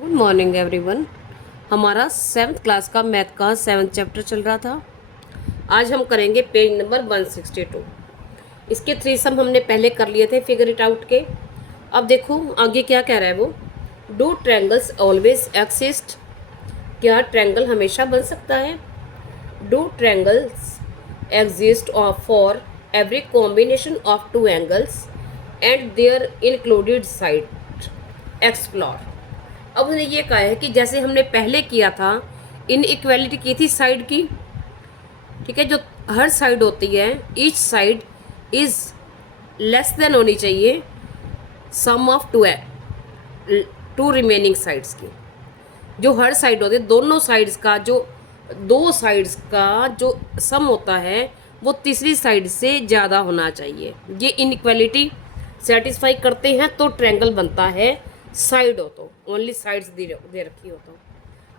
Good morning everyone. हमारा 7th class का math का 7th चैप्टर चल रहा था। आज हम करेंगे पेज नंबर 162। इसके थ्री सम हमने पहले कर लिए थे फिगर इट आउट के। अब देखो आगे क्या कह रहा है वो। Do triangles always exist? क्या ट्रायंगल हमेशा बन सकता है? Do triangles exist for every combination of two angles and their included side? Explore. अब उसने ये कहा है कि जैसे हमने पहले किया था, इन इक्वेलिटी की थी साइड की, ठीक है, जो हर साइड होती है, each side is less than होनी चाहिए सम ऑफ टू रिमेनिंग साइड्स की। जो हर साइड होती है, दोनों साइड्स का जो दो साइड्स का जो सम होता है वो तीसरी साइड से ज़्यादा होना चाहिए। ये इनइक्वालिटी सेटिस्फाई करते हैं तो ट्रायंगल बनता है। साइड हो तो ओनली साइड्स दे रखी हो तो।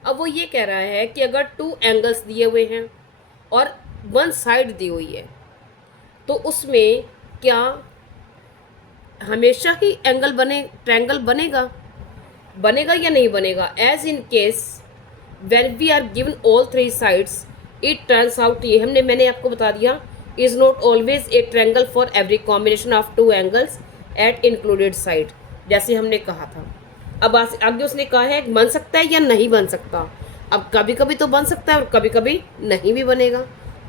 अब वो ये कह रहा है कि अगर टू एंगल्स दिए हुए हैं और वन साइड दी हुई है तो उसमें क्या हमेशा ही एंगल बने ट्रायंगल बनेगा या नहीं बनेगा? As in case when we are given all three sides it turns out, ये मैंने आपको बता दिया, is not always a triangle for every combination of two angles at included side, जैसे हमने कहा था। अब आगे उसने कहा है बन सकता है या नहीं बन सकता। अब कभी कभी तो बन सकता है और कभी कभी नहीं भी बनेगा।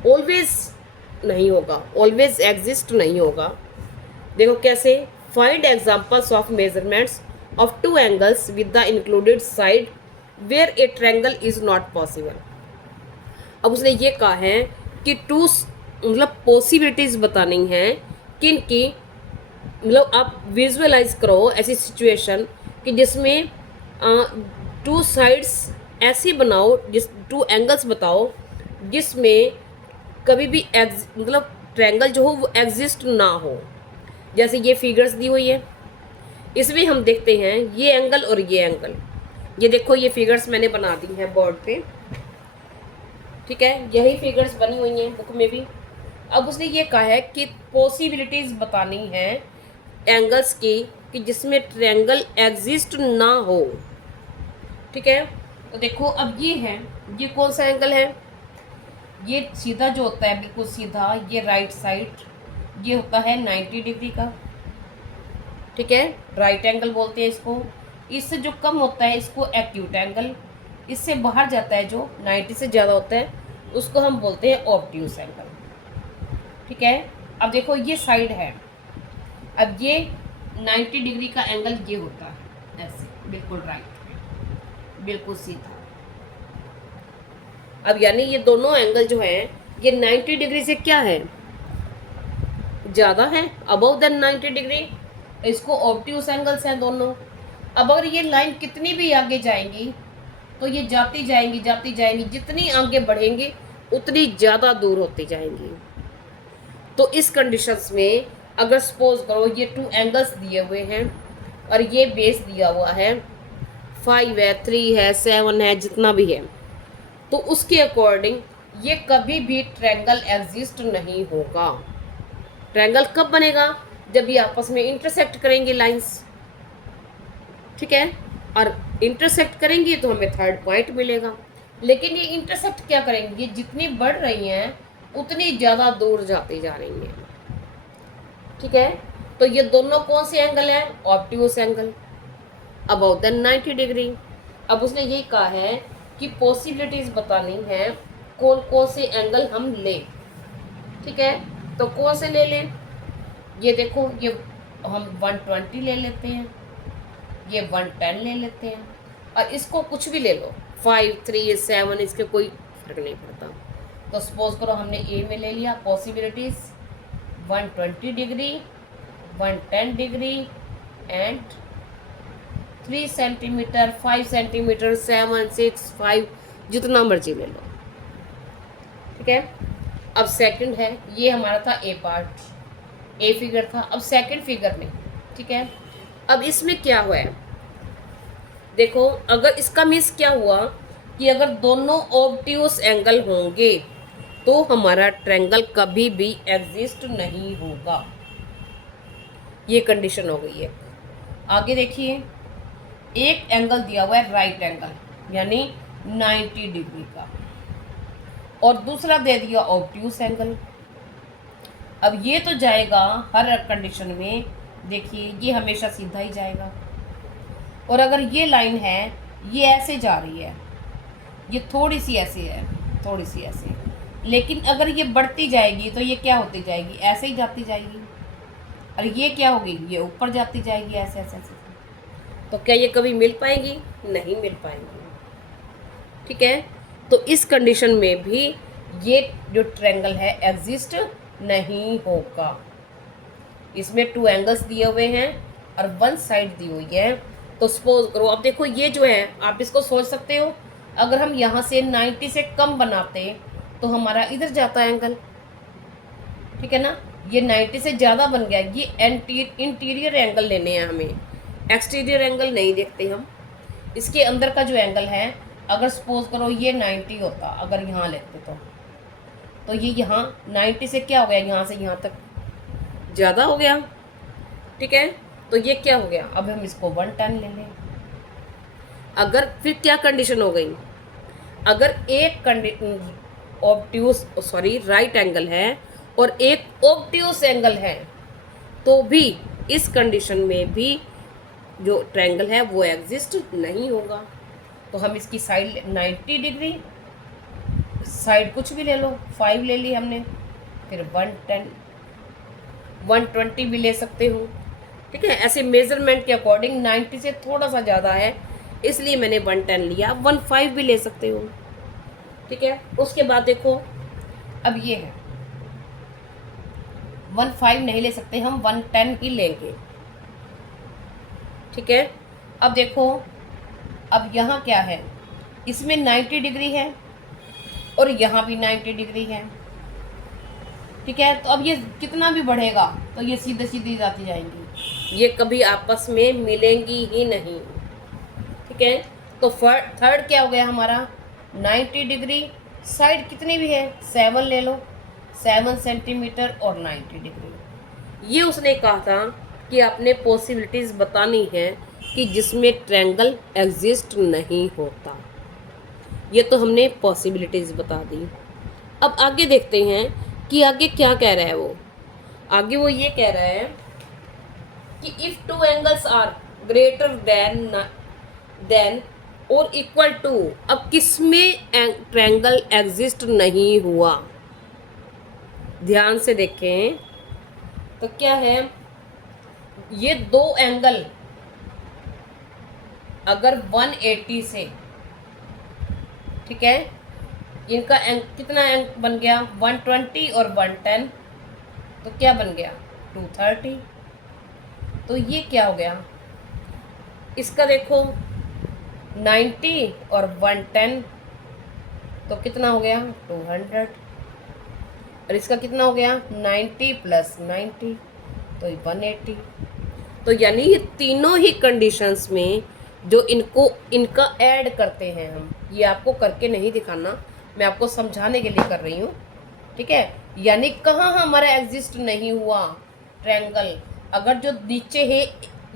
ऑलवेज नहीं होगा, ऑलवेज एग्जिस्ट नहीं होगा। देखो कैसे, find examples of measurements of two angles with the included side where a triangle is not possible. अब उसने ये कहा है कि टू मतलब पॉसिबिलिटीज बतानी है किन की, मतलब आप विजुअलाइज करो ऐसी सिचुएशन कि जिसमें टू साइड्स ऐसी बनाओ, जिस टू एंगल्स बताओ जिसमें कभी भी मतलब ट्रायंगल जो हो वो एग्जिस्ट ना हो। जैसे ये फिगर्स दी हुई है, इसमें हम देखते हैं ये एंगल और ये एंगल। ये देखो ये फिगर्स मैंने बना दी हैं बोर्ड पे, ठीक है, यही फिगर्स बनी हुई हैं बुक में भी। अब उसने ये कहा है कि पॉसिबिलिटीज बतानी है एंगल्स की कि जिसमें ट्रायंगल एग्जिस्ट ना हो, ठीक है। तो देखो अब ये है, ये कौन सा एंगल है? ये सीधा जो होता है बिल्कुल सीधा, ये राइट साइड, ये होता है 90 डिग्री का, ठीक है, राइट एंगल बोलते हैं इसको। इससे जो कम होता है इसको एक्यूट एंगल, इससे बाहर जाता है जो 90 से ज़्यादा होता है उसको हम बोलते हैं ऑब्ट्यूस एंगल, ठीक है। अब देखो ये साइड है, अब ये 90 डिग्री का एंगल ये होता है ऐसे बिल्कुल राइट, बिल्कुल सीधा। अब यानी ये दोनों एंगल जो है ये 90 डिग्री से क्या है, ज़्यादा है, अबव देन 90 डिग्री, इसको ऑब्ट्यूस एंगल्स हैं दोनों। अब अगर ये लाइन कितनी भी आगे जाएंगी तो ये जाती जाएंगी, जितनी आगे बढ़ेंगी उतनी ज़्यादा दूर होती जाएंगी। तो इस कंडीशंस में अगर सपोज करो ये टू एंगल्स दिए हुए हैं और ये बेस दिया हुआ है, 5 है, 3 है, 7 है, जितना भी है, तो उसके अकॉर्डिंग ये कभी भी ट्रायंगल एग्जिस्ट नहीं होगा। ट्रायंगल कब बनेगा? जब ये आपस में इंटरसेक्ट करेंगे लाइंस, ठीक है, और इंटरसेक्ट करेंगी तो हमें थर्ड पॉइंट मिलेगा। लेकिन ये इंटरसेक्ट क्या करेंगी, ये जितनी बढ़ रही हैं उतनी ज़्यादा दूर जाती जा रही हैं, ठीक है। तो ये दोनों कौन से एंगल हैं? Obtuse angle about then 90 degree. अब उसने ये कहा है कि पॉसिबिलिटीज बतानी है कौन कौन से एंगल हम लें, ठीक है। तो कौन से ले लें? ये देखो, ये हम 120 ले लेते हैं, ये 110 ले लेते हैं, और इसको कुछ भी ले लो, 5, 3, 7, इसके कोई फर्क नहीं पड़ता। तो सपोज करो हमने ए में ले लिया possibilities 120 degree, 110 degree and 3 centimetre, 5 centimetre, 7, 6, 5, जितना मर्जी ले लो, ठीक है। अब सेकंड है, ये हमारा था ए पार्ट, ए फिगर था। अब सेकंड फिगर में, ठीक है, अब इसमें क्या हुआ है देखो, अगर इसका मीन्स क्या हुआ कि अगर दोनों ऑब्ट्यूस एंगल होंगे तो हमारा ट्रायंगल कभी भी एग्जिस्ट नहीं होगा। ये कंडीशन हो गई है। आगे देखिए, एक एंगल दिया हुआ है राइट एंगल यानी 90 डिग्री का, और दूसरा दे दिया ऑब्ट्यूस एंगल। अब ये तो जाएगा हर कंडीशन में, देखिए ये हमेशा सीधा ही जाएगा, और अगर ये लाइन है ये ऐसे जा रही है, ये थोड़ी सी ऐसे है, थोड़ी सी ऐसे, लेकिन अगर ये बढ़ती जाएगी तो ये क्या होती जाएगी, ऐसे ही जाती जाएगी, और ये क्या होगी, ये ऊपर जाती जाएगी ऐसे ऐसे ऐसे। तो क्या ये कभी मिल पाएंगी, नहीं मिल पाएंगी। ठीक है, तो इस कंडीशन में भी ये जो ट्रायंगल है एग्जिस्ट नहीं होगा। इसमें 2 एंगल्स दिए हुए हैं और 1 साइड दी हुई है। तो सपोज करो, अब देखो ये जो है आप इसको सोच सकते हो, अगर हम यहाँ से 90 से कम बनाते तो हमारा इधर जाता एंगल, ठीक है ना, ये 90 से ज़्यादा बन गया, ये इंटीरियर एंगल लेने हैं हमें, एक्सटीरियर एंगल नहीं देखते हम। इसके अंदर का जो एंगल है, अगर सपोज करो ये 90 होता, अगर यहाँ लेते तो ये यहाँ 90 से क्या हो गया, यहाँ से यहाँ तक ज़्यादा हो गया। ठीक है, तो ये क्या हो गया, अब हम इसको 110 ले लें। अगर फिर क्या कंडीशन हो गई, अगर एक ऑब्ट्यूस राइट एंगल है और एक ऑब्ट्यूस एंगल है, तो भी इस कंडीशन में भी जो ट्रायंगल है वो एग्जिस्ट नहीं होगा। तो हम इसकी साइड 90 डिग्री, साइड कुछ भी ले लो, 5 ले ली हमने, फिर 110, 120 भी ले सकते हो। ठीक है, ऐसे मेजरमेंट के अकॉर्डिंग 90 से थोड़ा सा ज़्यादा है इसलिए मैंने 110 लिया, 15 भी ले सकते हो। ठीक है, उसके बाद देखो अब ये है 15 नहीं ले सकते, हम 110 ही लेंगे। ठीक है, अब देखो अब यहाँ क्या है, इसमें 90 डिग्री है और यहाँ भी 90 डिग्री है। ठीक है, तो अब ये कितना भी बढ़ेगा तो ये सीधे सीधे जाती जाएंगी, ये कभी आपस में मिलेंगी ही नहीं। ठीक है, तो थर्ड क्या हो गया हमारा 90 डिग्री, साइड कितनी भी है 7 ले लो, 7 सेंटीमीटर और 90 डिग्री। ये उसने कहा था कि आपने पॉसिबिलिटीज़ बतानी है कि जिसमें ट्रायंगल एग्जिस्ट नहीं होता। ये तो हमने पॉसिबिलिटीज़ बता दी। अब आगे देखते हैं कि आगे क्या कह रहा है वो। आगे वो ये कह रहा है कि if 2 angles are greater than और इक्वल टू, अब किसमें ट्रायंगल एग्जिस्ट नहीं हुआ, ध्यान से देखें तो क्या है, ये 2 एंगल अगर 180 से, ठीक है, इनका कितना एंग बन गया 120 और 110, तो क्या बन गया 230। तो ये क्या हो गया, इसका देखो 90 और 110 तो कितना हो गया 200, और इसका कितना हो गया 90 प्लस 90 तो 180। तो यानी ये तीनों ही कंडीशंस में जो इनका ऐड करते हैं हम, ये आपको करके नहीं दिखाना, मैं आपको समझाने के लिए कर रही हूँ। ठीक है, यानी कहाँ हमारा एग्जिस्ट नहीं हुआ ट्रायंगल, अगर जो नीचे है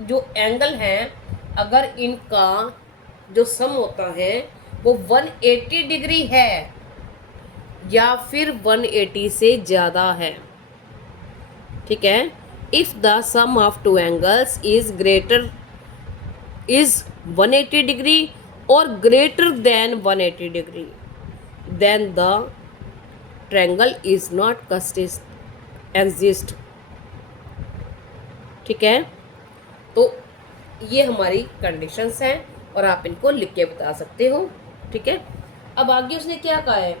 जो एंगल हैं, अगर इनका जो सम होता है वो 180 डिग्री है या फिर 180 से ज़्यादा है। ठीक है, if the sum of 2 angles is 180 degree और greater than 180 degree, then the triangle is not exist. ठीक है, तो ये हमारी कंडीशंस हैं और आप इनको लिख के बता सकते हो। ठीक है, अब आगे उसने क्या कहा है,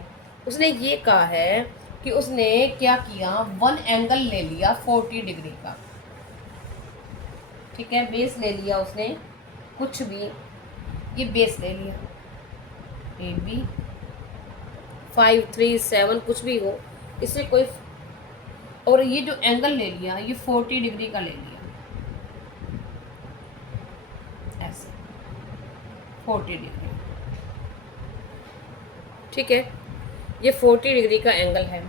उसने ये कहा है कि उसने क्या किया, 1 एंगल ले लिया 40 डिग्री का। ठीक है, बेस ले लिया उसने, कुछ भी ये बेस ले लिया, ए बी 5 3 7 कुछ भी हो, इससे कोई, और ये जो एंगल ले लिया ये 40 डिग्री का ले लिया, ऐसे 40 डिग्री। ठीक है, ये 40 डिग्री का एंगल है।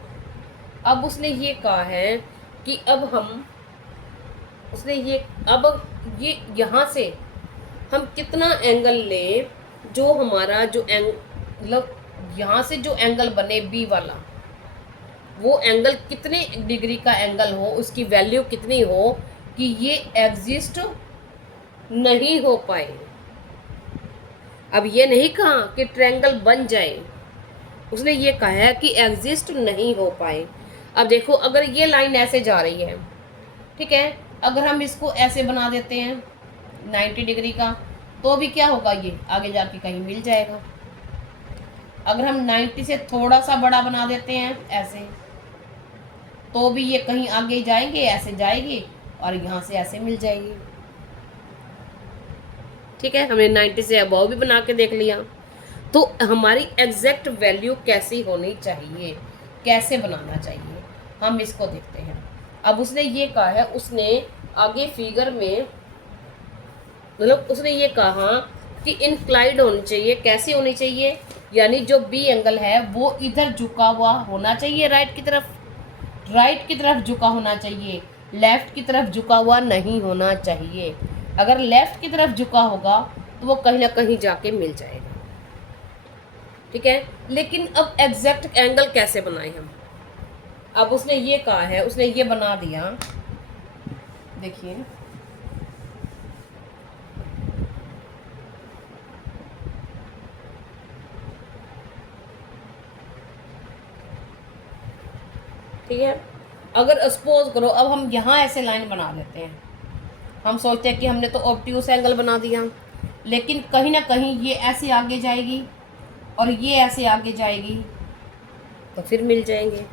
अब उसने ये कहा है कि अब हम, उसने ये अब ये यहाँ से हम कितना एंगल लें, जो हमारा जो मतलब यहाँ से जो एंगल बने बी वाला, वो एंगल कितने डिग्री का एंगल हो, उसकी वैल्यू कितनी हो कि ये एग्जिस्ट नहीं हो पाए। अब ये नहीं कहा कि ट्रायंगल बन जाए, उसने ये कहा है कि एग्जिस्ट नहीं हो पाए। अब देखो, अगर ये लाइन ऐसे जा रही है, ठीक है, अगर हम इसको ऐसे बना देते हैं 90 डिग्री का, तो भी क्या होगा, ये आगे जाके कहीं मिल जाएगा। अगर हम 90 से थोड़ा सा बड़ा बना देते हैं ऐसे, तो भी ये कहीं आगे जाएंगे, ऐसे जाएगी और यहाँ से ऐसे मिल जाएगी। ठीक है, हमने 90 से अबव भी बना के देख लिया। तो हमारी एग्जैक्ट वैल्यू कैसी होनी चाहिए, कैसे बनाना चाहिए, हम इसको देखते हैं। अब उसने ये कहा है, उसने आगे फिगर में मतलब उसने ये कहा कि इंक्लाइंड होनी चाहिए। कैसी होनी चाहिए, यानी जो बी एंगल है वो इधर झुका हुआ होना चाहिए, राइट की तरफ झुका होना चाहिए, लेफ्ट की तरफ झुका हुआ नहीं होना चाहिए। अगर लेफ्ट की तरफ झुका होगा तो वो कहीं ना कहीं जाके मिल जाएगा। ठीक है, लेकिन अब एग्जैक्ट एंगल कैसे बनाए हम। अब उसने ये कहा है, उसने ये बना दिया, देखिए ठीक है। अगर सपोज करो, अब हम यहाँ ऐसे लाइन बना देते हैं, हम सोचते हैं कि हमने तो ऑब्ट्यूस एंगल बना दिया, लेकिन कहीं ना कहीं ये ऐसे आगे जाएगी और ये ऐसे आगे जाएगी, तो फिर मिल जाएंगे।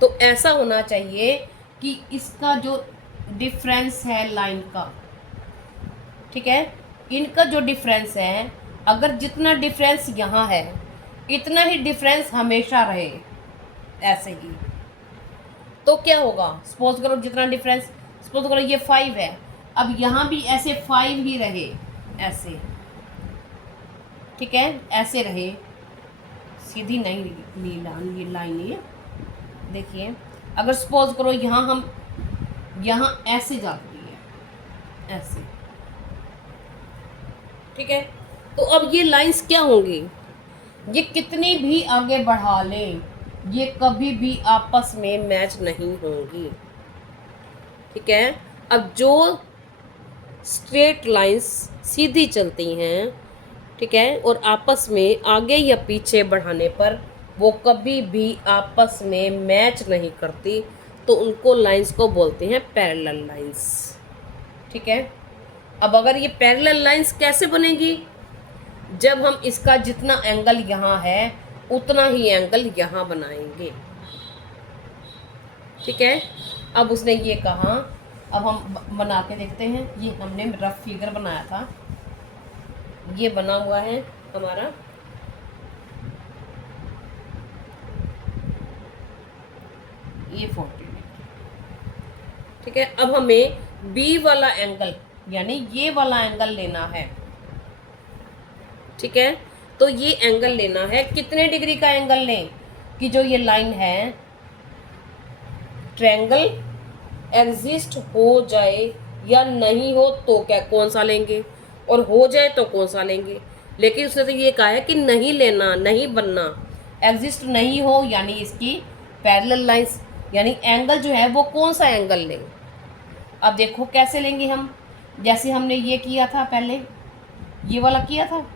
तो ऐसा होना चाहिए कि इसका जो डिफरेंस है लाइन का, ठीक है, इनका जो डिफरेंस है, अगर जितना डिफरेंस यहाँ है इतना ही डिफरेंस हमेशा रहे ऐसे ही, तो क्या होगा, सपोज करो जितना डिफरेंस, सपोज करो ये 5 है, अब यहाँ भी ऐसे 5 ही रहे ऐसे, ठीक है, ऐसे रहे, सीधी नहीं ये लाइन है। देखिए, अगर सपोज करो यहाँ हम यहाँ ऐसे जाती है ऐसे, ठीक है, तो अब ये लाइंस क्या होंगी, ये कितनी भी आगे बढ़ा लें ये कभी भी आपस में मैच नहीं होंगी। ठीक है, अब जो स्ट्रेट लाइंस सीधी चलती हैं, ठीक है, और आपस में आगे या पीछे बढ़ाने पर वो कभी भी आपस में मैच नहीं करती, तो उनको लाइंस को बोलते हैं पैरेलल लाइंस। ठीक है, अब अगर ये पैरेलल लाइंस कैसे बनेगी, जब हम इसका जितना एंगल यहाँ है उतना ही एंगल यहाँ बनाएंगे। ठीक है, अब उसने ये कहा, अब हम बना के देखते हैं। ये हमने रफ फिगर बनाया था, ये बना हुआ है हमारा, ये 40। ठीक है, अब हमें बी वाला एंगल यानी ये वाला एंगल लेना है। ठीक है, तो ये एंगल लेना है, कितने डिग्री का एंगल लें कि जो ये लाइन है ट्रायंगल एग्जिस्ट हो जाए या नहीं हो, तो क्या कौन सा लेंगे, और हो जाए तो कौन सा लेंगे। लेकिन उसने तो ये कहा है कि नहीं लेना, नहीं बनना, एग्जिस्ट नहीं हो, यानी इसकी पैरेलल लाइंस यानी एंगल जो है वो कौन सा एंगल लें। अब देखो कैसे लेंगे हम, जैसे हमने ये किया था पहले, ये वाला किया था,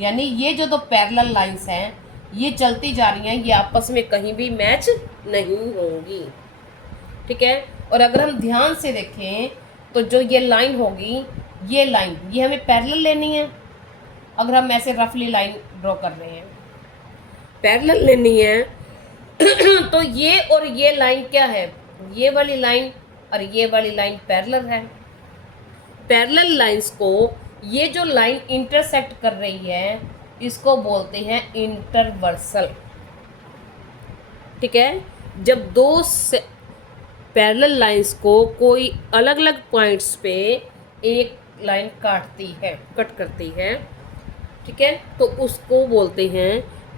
यानी ये जो दो पैरेलल लाइंस हैं ये चलती जा रही हैं, ये आपस में कहीं भी मैच नहीं होंगी। ठीक है, और अगर हम ध्यान से देखें तो जो ये लाइन होगी, ये लाइन ये हमें पैरेलल लेनी है। अगर हम ऐसे रफली लाइन ड्रॉ कर रहे हैं, पैरेलल लेनी है तो ये और ये लाइन क्या है, ये वाली लाइन और ये वाली लाइन पैरेलल है। पैरेलल लाइंस को ये जो लाइन इंटरसेक्ट कर रही है इसको बोलते हैं इंटरवर्सल। ठीक है, जब दो पैरेलल लाइंस को कोई अलग अलग पॉइंट्स पे एक लाइन कट करती है, ठीक है, तो उसको बोलते हैं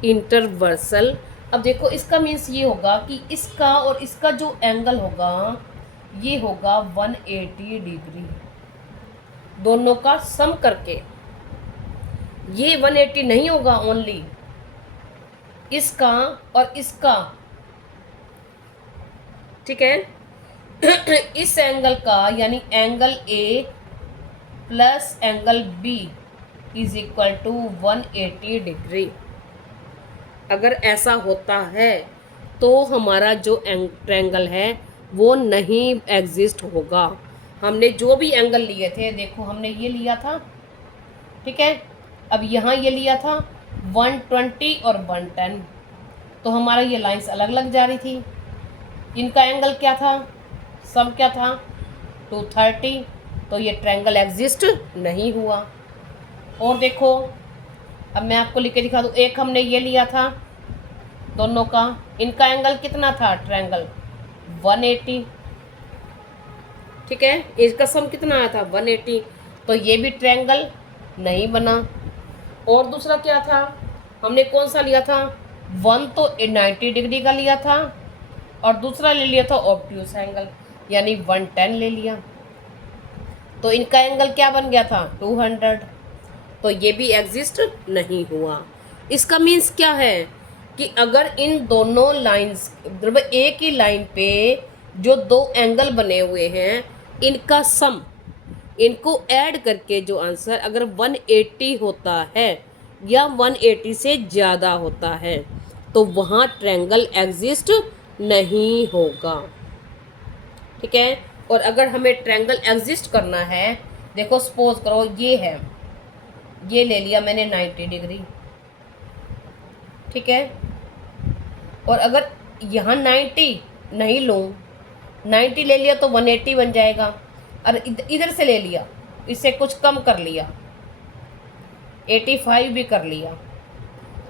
इंटरवर्सल। अब देखो इसका मीन्स ये होगा कि इसका और इसका जो एंगल होगा ये होगा 180 डिग्री, दोनों का सम करके। ये 180 नहीं होगा ओनली, इसका और इसका, ठीक है। इस एंगल का यानी angle A plus angle B is equal to 180 degree. अगर ऐसा होता है तो हमारा जो ट्रायंगल है वो नहीं एग्जिस्ट होगा। हमने जो भी एंगल लिए थे, देखो हमने ये लिया था, ठीक है, अब यहाँ ये लिया था 120 और 110, तो हमारा ये लाइंस अलग अलग जा रही थी। इनका एंगल क्या था, सम क्या था 230, तो ये ट्रायंगल एग्जिस्ट नहीं हुआ। और देखो अब मैं आपको लिख के दिखा दूँ, एक हमने ये लिया था दोनों का, इनका एंगल कितना था ट्रायंगल 180, ठीक है, इसका सम कितना आया था 180, तो ये भी ट्रायंगल नहीं बना। और दूसरा क्या था, हमने कौन सा लिया था, वन तो 90 डिग्री का लिया था और दूसरा ले लिया था ऑब्ट्यूस एंगल यानी 110 ले लिया, तो इनका एंगल क्या बन गया था 200, तो ये भी एग्जिस्ट नहीं हुआ। इसका मीन्स क्या है कि अगर इन दोनों लाइंस मतलब एक ही लाइन पे जो दो एंगल बने हुए हैं, इनका सम, इनको ऐड करके जो आंसर अगर 180 होता है या 180 से ज़्यादा होता है तो वहाँ ट्रायंगल एग्जिस्ट नहीं होगा, ठीक है। और अगर हमें ट्रायंगल एग्जिस्ट करना है, देखो सपोज करो ये है, ये ले लिया मैंने 90 डिग्री, ठीक है, और अगर यहाँ 90 नहीं लूँ, 90 ले लिया तो 180 बन जाएगा, और इधर से ले लिया, इससे कुछ कम कर लिया 85 भी कर लिया,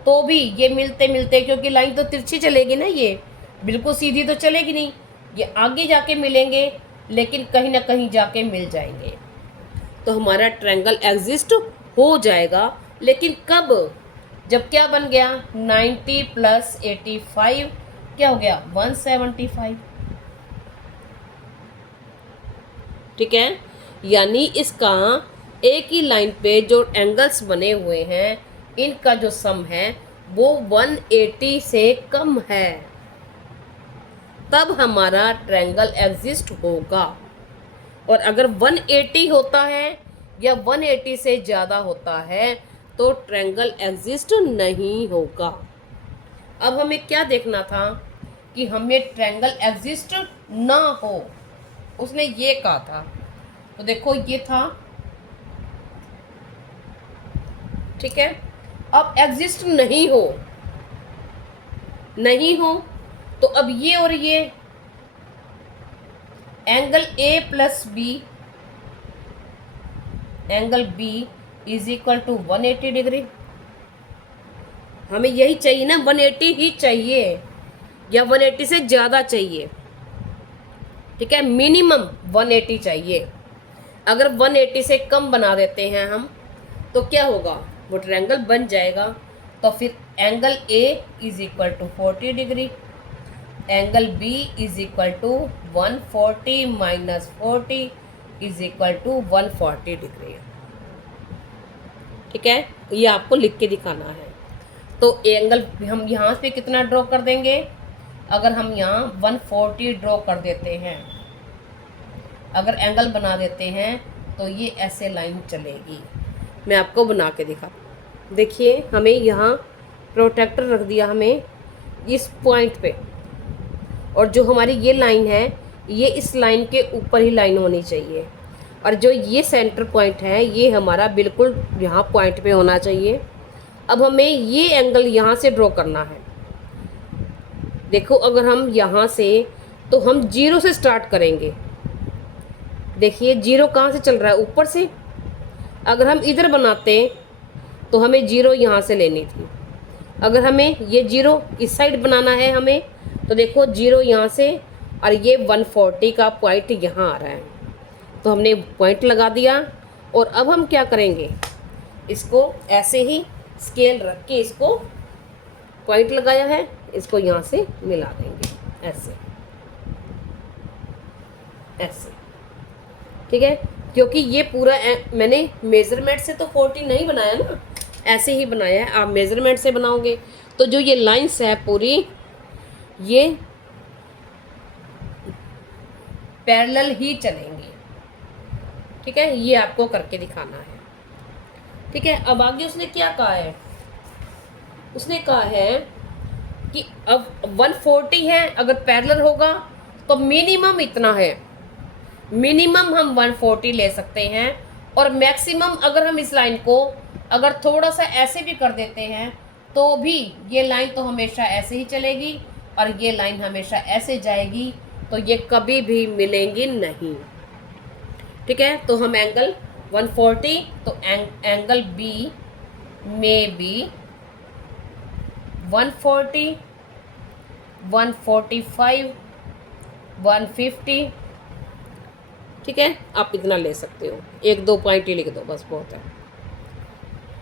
तो भी ये मिलते मिलते, क्योंकि लाइन तो तिरछी चलेगी ना, ये बिल्कुल सीधी तो चलेगी नहीं, ये आगे जाके मिलेंगे लेकिन कहीं ना कहीं जाके मिल जाएंगे, तो हमारा ट्रायंगल एग्जिस्ट हो जाएगा। लेकिन कब, जब क्या बन गया 90 प्लस 85 क्या हो गया 175, ठीक है, यानी इसका एक ही लाइन पे जो एंगल्स बने हुए हैं इनका जो सम है वो 180 से कम है, तब हमारा ट्रायंगल एग्जिस्ट होगा। और अगर 180 होता है या 180 से ज़्यादा होता है तो ट्रायंगल एग्जिस्ट नहीं होगा। अब हमें क्या देखना था कि हमें ट्रायंगल एग्जिस्ट ना हो, उसने ये कहा था, तो देखो ये था, ठीक है। अब एग्जिस्ट नहीं हो, नहीं हो तो अब ये और ये angle A plus B, angle B is equal to 180 degree, हमें यही चाहिए ना, 180 ही चाहिए या 180 से ज़्यादा चाहिए, ठीक है, मिनिमम 180 चाहिए। अगर 180 से कम बना देते हैं हम तो क्या होगा, वो ट्रायंगल बन जाएगा, तो फिर angle A is equal to 40 degree, angle B is equal to 140 minus 40 is equal to 140 degree, ठीक है, ये आपको लिख के दिखाना है। तो एंगल हम यहाँ पे कितना ड्रॉ कर देंगे, अगर हम यहाँ 140 ड्रॉ कर देते हैं, अगर एंगल बना देते हैं तो ये ऐसे लाइन चलेगी, मैं आपको बना के दिखा, देखिए हमें यहाँ प्रोटेक्टर रख दिया हमें इस पॉइंट पे, और जो हमारी ये लाइन है ये इस लाइन के ऊपर ही लाइन होनी चाहिए, और जो ये सेंटर पॉइंट है ये हमारा बिल्कुल यहाँ पॉइंट पे होना चाहिए। अब हमें ये एंगल यहाँ से ड्रॉ करना है, देखो अगर हम यहाँ से, तो हम 0 से स्टार्ट करेंगे, देखिए 0 कहाँ से चल रहा है, ऊपर से, अगर हम इधर बनाते तो हमें 0 यहाँ से लेनी थी, अगर हमें ये 0 इस साइड बनाना है हमें, तो देखो 0 यहाँ से और ये 140 का पॉइंट यहाँ आ रहा है, तो हमने पॉइंट लगा दिया। और अब हम क्या करेंगे, इसको ऐसे ही स्केल रख के इसको पॉइंट लगाया है, इसको यहाँ से मिला देंगे ऐसे, ऐसे, ठीक है, क्योंकि ये पूरा मैंने मेजरमेंट से तो 40 नहीं बनाया ना, ऐसे ही बनाया है। आप मेजरमेंट से बनाओगे तो जो ये लाइंस है पूरी ये पैरेलल ही चलेंगी, ठीक है, ये आपको करके दिखाना है, ठीक है। अब आगे उसने क्या कहा है, उसने कहा है कि अब 140 है, अगर पैरेलल होगा तो मिनिमम इतना है, मिनिमम हम 140 ले सकते हैं, और मैक्सिमम अगर हम इस लाइन को अगर थोड़ा सा ऐसे भी कर देते हैं तो भी ये लाइन तो हमेशा ऐसे ही चलेगी और ये लाइन हमेशा ऐसे जाएगी, तो ये कभी भी मिलेंगी नहीं, ठीक है। तो हम एंगल 140, तो एंगल बी में बी 140, 145, 150, ठीक है, आप इतना ले सकते हो, 1-2 पॉइंट ही लिख दो बस, बहुत है,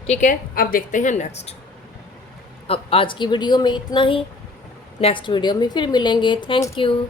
ठीक है। अब देखते हैं नेक्स्ट। अब आज की वीडियो में इतना ही, नेक्स्ट वीडियो में फिर मिलेंगे। Thank you.